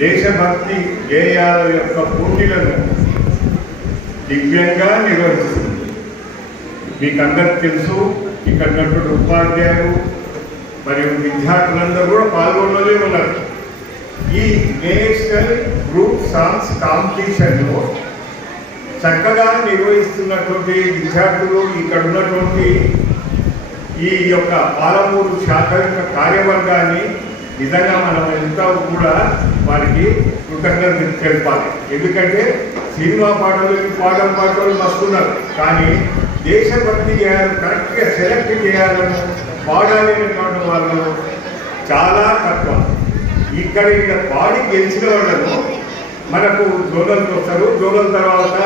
దేశభక్తి గేయాల యొక్క పోటీలను దివ్యంగా నిర్వహిస్తుంది. మీకు అందరికి తెలుసు, ఇక్కడ ఉన్నటువంటి ఉపాధ్యాయులు మరియు విద్యార్థులందరూ కూడా పాల్గొనలే ఉన్నారు. ఈ నేషనల్ గ్రూప్ సాంగ్స్ కాంపిటీషన్లో చక్కగా నిర్వహిస్తున్నటువంటి విద్యార్థులు, ఇక్కడ ఉన్నటువంటి ఈ యొక్క పాలమూరు శాఖ యొక్క కార్యవర్గాన్ని నిజంగా మనం ఎంతో కూడా వారికి కృతజ్ఞతలు తెలపాలి. ఎందుకంటే సినిమా పాటలు పాటలు వస్తున్నారు, కానీ దేశభక్తి చేయాలి, కరెక్ట్గా సెలెక్ట్ చేయాలని పాడాలనేటువంటి వాళ్ళు చాలా తక్కువ. ఇక్కడ పాడి గెలిచిన వాళ్ళను మనకు జోనల్కి వస్తారు, జోనల్ తర్వాత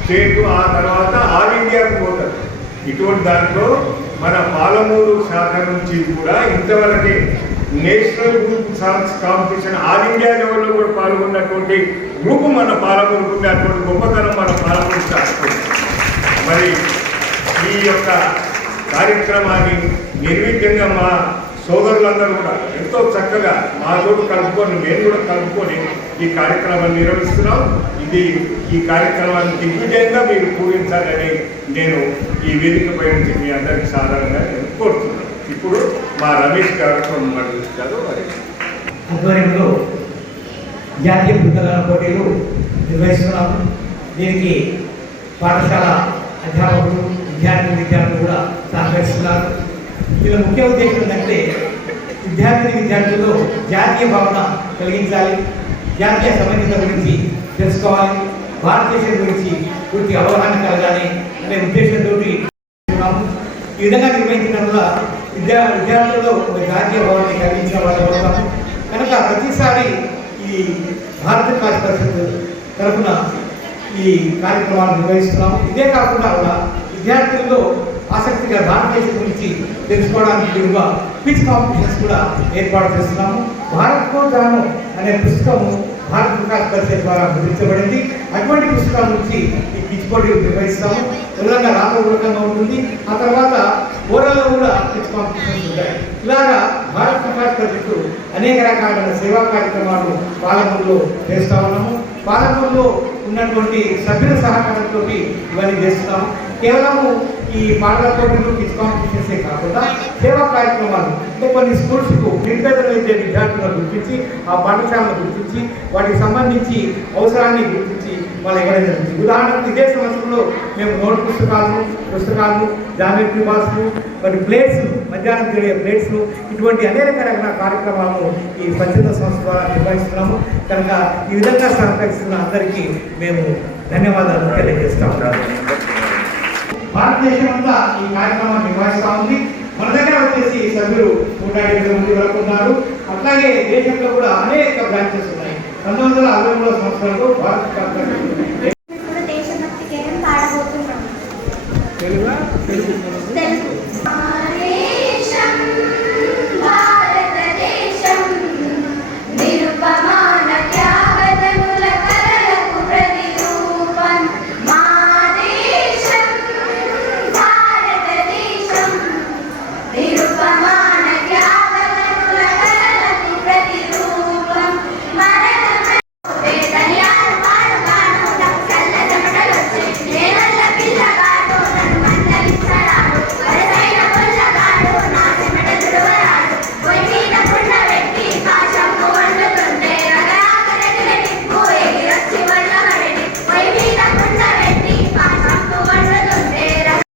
స్టేట్, ఆ తర్వాత ఆల్ ఇండియాకు పోతారు. ఇటువంటి దాంట్లో మన పాలమూరు శాఖ నుంచి కూడా ఇంతవరకే national group songs competition all India లెవెల్లో కూడా పాల్గొన్నటువంటి గ్రూపు మన పాలమూరుకు ఉంది. అటువంటి గొప్పతనం మన పాలమూరు శాఖ. మరి ఈ యొక్క కార్యక్రమాన్ని నిర్విఘ్నంగా మా సోదరులందరూ కూడా ఎంతో చక్కగా మాతోడు కలుపుకొని, మేము కూడా కలుపుకొని ఈ కార్యక్రమాన్ని నిర్వహిస్తున్నాం. ఈ కార్యక్రమాన్ని దిగ్విజయంగా మీరు పూరించాలని నేను ఈ వేదికపై నుంచి మీ అందరికీ సాధారణంగా నేను కోరుతున్నాను. ఇప్పుడు మా రమేష్ గారు మాట్లాడుతున్నారు. ఆధ్వర్యంలో జాతీయ బృందాల పోటీలు నిర్వహిస్తున్నాము. దీనికి పాఠశాల అధ్యాపకులు, విద్యార్థులు కూడా సహకరిస్తున్నారు. దీని ముఖ్య ఉద్దేశం ఏంటంటే విద్యార్థుల్లో జాతీయ భావన కలిగించాలి, జాతీయ సమన్వయత గురించి తెలుసుకోవాలి, భారతదేశం గురించి పూర్తి అవగాహన కలగాలి అనే ఉద్దేశంతో ఈ విధంగా నిర్వహించడం వల్ల విద్యార్థుల్లో జాతీయ భావాన్ని కలిగించిన వాళ్ళు అవుతాము. కనుక ప్రతిసారి ఈ భారత కార్య పరిషత్ తరఫున ఈ కార్యక్రమాలు నిర్వహిస్తున్నాము. ఇదే కాకుండా కూడా విద్యార్థుల్లో ఆసక్తిగా భారతదేశం గురించి తెలుసుకోవడానికి వీలుగా క్విజ్ కాంపిటీషన్స్ కూడా ఏర్పాటు చేస్తున్నాము. భారత్ కో జానో అనే పుస్తకము భారత వికాస్ పరిషత్ ద్వారా ముద్రించబడింది. అటువంటి పుస్తకాల నుంచి ఈ క్విజ్ పోటీలు నిర్వహిస్తాము. విధంగా రాతపూర్వకంగా ఉంటుంది. ఆ తర్వాత ఓరల్లో కూడా క్విజ్ కాంపిటీషన్స్ ఉంటాయి. ఇలాగా భారత వికాస్ పరిషత్ అనేక రకాలైన సేవా కార్యక్రమాలు పాలమూరులో చేస్తూ ఉన్నాము. పాలమూరులో ఉన్నటువంటి సభ్యుల సహకారంతో ఇవన్నీ చేస్తున్నాము. కేవలము ఈ పాటల పోటీలు, క్విజ్ కాంపిటీషన్సే కాకుండా సేవా కార్యక్రమాలు అంటే కొన్ని స్కూల్స్కు నిరుపేదలు అయితే విద్యార్థులను గుర్తించి, ఆ పాఠశాలను గుర్తించి, వాటికి సంబంధించి అవసరాన్ని గుర్తించి వాళ్ళు ఇవ్వడం జరుగుతుంది. ఉదాహరణకు ఇదే సంవత్సరంలో మేము నోట్ పుస్తకాలు, జామెట్రీ బాక్స్లు, మరి ప్లేట్స్, మధ్యాహ్నం తిరిగే ప్లేట్స్లు, ఇటువంటి అనేక రకాల కార్యక్రమాలను ఈ స్వచ్ఛంద సంస్థ ద్వారా నిర్వహిస్తున్నాము. కనుక ఈ విధంగా సహకరిస్తున్న అందరికీ మేము ధన్యవాదాలు తెలియజేస్తాము. భారతదేశం అంతా ఈ కార్యక్రమాన్ని నిర్వహిస్తూ ఉంది. మన దగ్గర వచ్చేసి సభ్యులు 150 మంది వరకు ఉన్నారు. అట్లాగే దేశంలో కూడా అనేక బ్రాంచెస్ ఉన్నాయి. 1963 సంవత్సరంలో భారత